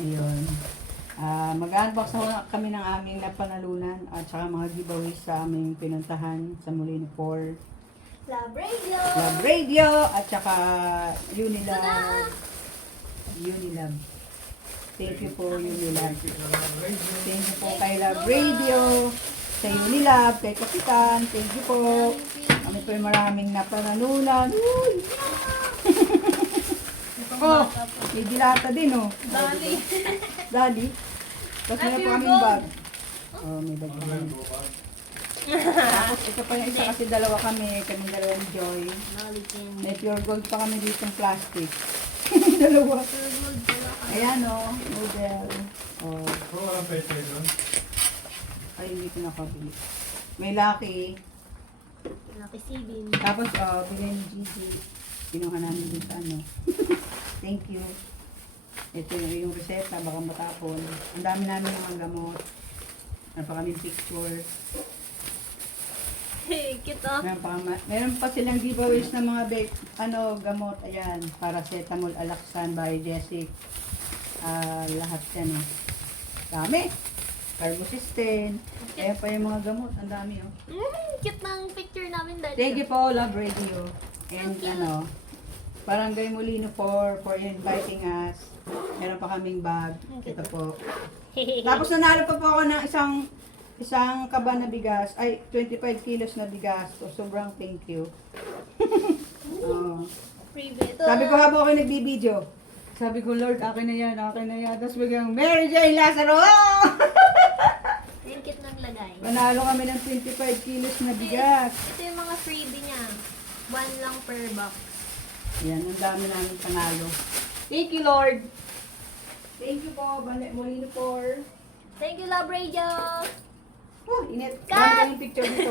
Ayun. Mag-unbox na kami ng aming napanalunan at saka mga giveaways sa aming pinuntahan sa Molino 4. Love Radio! Love Radio at saka Unilab. Unilab. Thank you po, Unilab. Thank you po kay Love Radio, sa Unilab, kay Kapitan. Thank you po. Kami po yung maraming napanalunan. Uy! Oh, may dilata din, oh. Dali! Daddy. Tapos meron pa kaming bag. Oh, may bag pa kami. Tapos ito pa yung isa kasi dalawa kami. Kaming dalawa ni Joy. May pure gold pa kami dito ng plastic. Dalawa. Ayan, oh. Model. Oh. Ay, hindi ko nakabili. May Lucky. Nakisibin. Tapos, bigay ni Gigi. Kinuha namin dito sa ano. Thank you. Ito yung reseta, baka matapon. Ang dami namin mga gamot. Meron pa kami picture. Hey, kita. Meron pa silang giveaways ng mga gamot. Ayan, paracetamol, Alaxan, Biogesic. Lahat yan. Dami. Carbocysteine. Ayan pa yung mga gamot. Ang dami, oh. Cute ng picture namin dali. Thank you po, Love Radio. And Thank you. Barangay Molino 4 for inviting us. Meron pa kaming bag. Ito po. Tapos nanalo pa po ako ng isang kaba na bigas. Ay, 25 kilos na bigas. So, sobrang thank you. Oh. Freebie. Sabi ko habang ako nagbibideo. Sabi ko, Lord, akin na yan, akin na yan. Tapos biglang, Mary Jane Lazaro! Yung cute ng lagay. Manalo kami ng 25 kilos na bigas. Ito yung mga freebie niya. 1 lang per box. Yan, ang dami namin panalo. Thank you, Lord. Thank you po, Molino 4. Thank you, Love Radio! Oh, init. Cut! Dami picture dito.